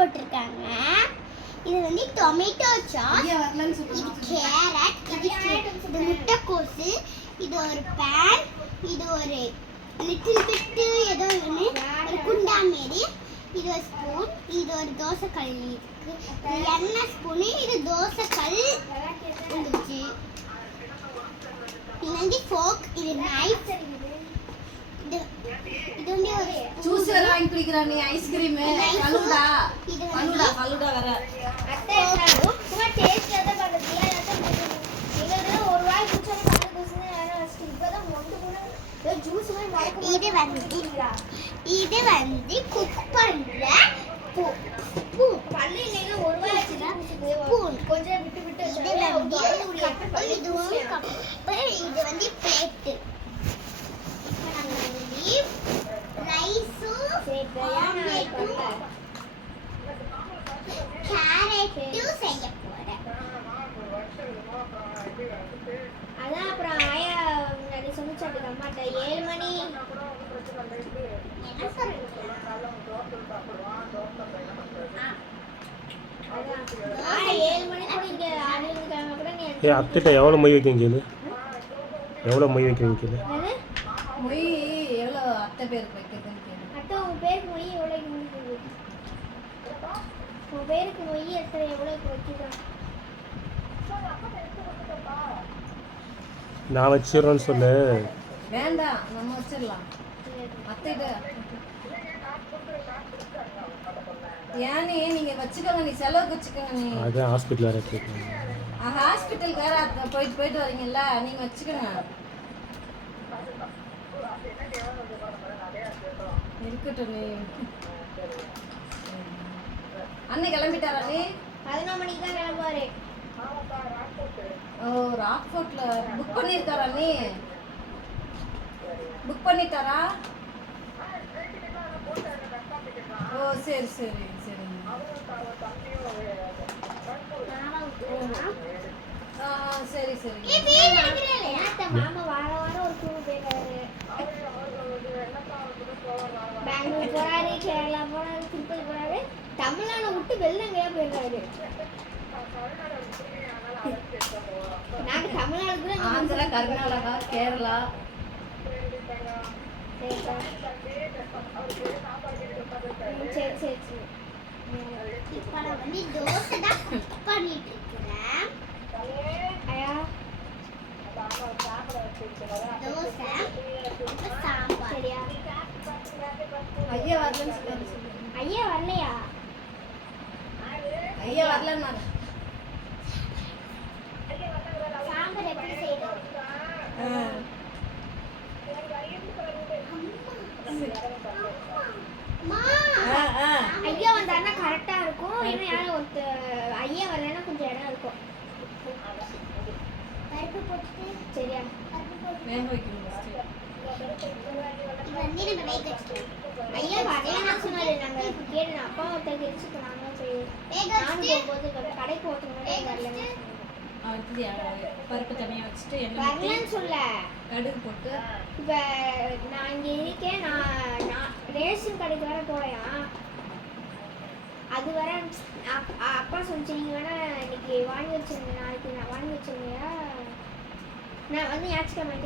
போட்டிருக்காங்க. இது வந்து டொமேட்டோ சாஸ், இது கேரட், இது முட்டைக்கோசு, இது ஒரு பேன், இது ஒரு லிட்டில் பிட்டு ஏதோ ஒன்று ஒரு குண்டா மாரி, இது ஒரு ஸ்பூன், இது ஒரு தோசைக்கல் இருக்கு, எண்ணெய் ஸ்பூனு, இது தோசைக்கல் இருந்துச்சு, இது வந்து ஃபோக், இது நைஃப், இது வந்து ஒரு ஜூஸ் வாங்கி குடிக்கறா நீ ஐஸ்கிரீம் ஃபலூடா ஃபலூடா வர அத்தை சும்மா டேஸ்ட் எதை பார்க்கறியா இதோட ஒரு வாய் குடிச்சாலே பல்ல குசுன்னு யாரும் வச்சிட்டு இப்பதான் மொண்டு கூட ஜூஸ் மாதிரி மறக்க இது வந்து குக் பண்ற பல்லு இல்லைன்னா ஒரு வாய் வச்சுதான் கொஞ்சம் விட்டு விட்டு இது வந்து பிளேட்டு ரைஸும் ஆம்லெட்டும் கேரட்டும் செய்ய போறேன். அதான் அப்புறம் ஆயா முன்னாடி சொன்னிச்சாட்டு அம்மாட்ட 7 மணி என்ன சொல்றீங்க? அதான் 7 மணி கூட இங்க ஆடுறதுக்காக கூட நீ அத்திட்ட எவ்வளோ மொய் வைக்கிறீங்க இது? எவ்வளோ மொய் வைக்கிறீங்க இது? மொய் எவ்வளோ அத்தை பேருக்கு வைக்கிறதுன்னு கேளு. அத்தை உன் பேருக்கு மொய் எவ்வளோ வைக்கிறது? உன் பேருக்கு மொய் எத்தனை எவ்வளோ வைக்கிறோம்? நான் வச்சிடுறேன்னு சொல்லு. வேண்டாம் நம்ம வச்சிடலாம் அத்தைகிட்ட. ஏன்னு நீங்க வச்சுக்கோங்க, நீ செலவுக்கு வச்சுக்கோங்க. நீ அதான் ஹாஸ்பிட்டல் வேறு ஹாஸ்பிட்டலுக்கு வேற போயிட்டு வரீங்கல்ல, நீங்க வச்சுக்கோங்க. இருக்கட்டும். நீ அண்ணன் கிளம்பிட்டாரா? நீ 11 மணிக்கு தான் கிளம்புவாரு. ஓ ராக்ஃபோர்ட்ல புக் பண்ணிருக்காரா? நீ புக் பண்ணிட்டாரா? ஓ சரி சரி சரி. சரி சரி. மாமா வார வாரம் ஒரு டூர் போயிடுறாரு. பெங்களூர் போறாரு, கேரளா போறாரு, திருப்பதி போறாரு, தமிழ்நாடு விட்டு வெளில எங்கேயா போயிடுறாரு. நாங்க தமிழ்நாடு கூட ஆந்திரா, கர்நாடகா, கேரளா. சரி சரி சரி. இப்போ நான் வந்து தோசை தான் குக் பண்ணிட்டு இருக்கிறேன். ஐயா தோசை சாம்பார். சரியா? ஐயா வரலன்னு சொல்லுங்க. ஐயா வரலையா? ஐயா வரலன்னா சாம்பார் எப்படி செய்யணும்? ஐயா வந்தாருன்னா கரெக்டா இருக்கும். ஏன்னா யாரும் ஒருத்தர் ஐயா வரலன்னா கொஞ்சம் இடம் இருக்கும். பருப்பு போட்டு சரியா? வேக வைக்கணும். ஐயா வரலன்னா சொன்னாரு. நாங்க கேட்டு அப்பா ஒருத்தர் தெரிச்சு போனாங்க. நானும் போகும்போது கடைக்கு போகிறதுக்கு வரலன்னு பருப்பு தனியாக வச்சுட்டு வரலன்னு சொல்ல கடுகு போட்டு. இப்போ நான் இங்கே இருக்கேன். நான் ரேஷன் கடைக்கு வேற போறேன். அது வர அப்பா சொல்லிச்சு நீங்கள் வேணா இன்னைக்கு வாங்கி வச்சிருந்தேன், நாளைக்கு நான் வாங்கி வச்சிருந்தேன். நான் வந்து ஞாயிற்றுக்கிழமை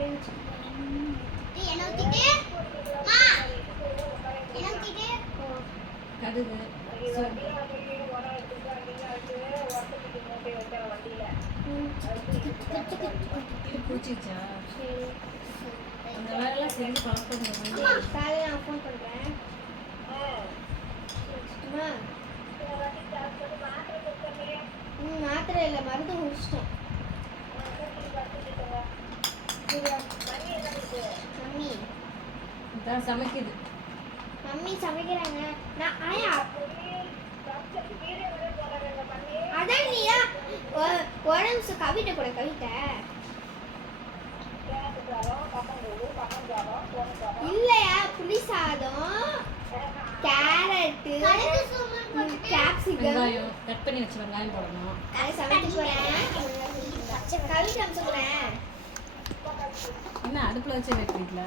கடுகு பூச்சிச்சா அந்த வேலையெல்லாம் செஞ்சு பார்க்கணும். காலையில் நான் ஃபோன் பண்ணுறேன். மாத்திரை இல்லை, மருந்து முடிச்சிட்டேன். மம்மி இதான் சமைக்குது. மம்மி சமைக்கிறாங்க. நான் ஆயா அதான் நீயா ஒரு நிமிஷம் கவிதை கூட கவிதை இல்லையா? புளி சாதம், கேரட், கேப்சிகம் கட் பண்ணி வச்சு வெங்காயம் போடணும். அதை சமைக்க போறேன். கவிதை சொல்றேன். என்ன அடுப்புல வச்சு வைக்கிறீங்களா?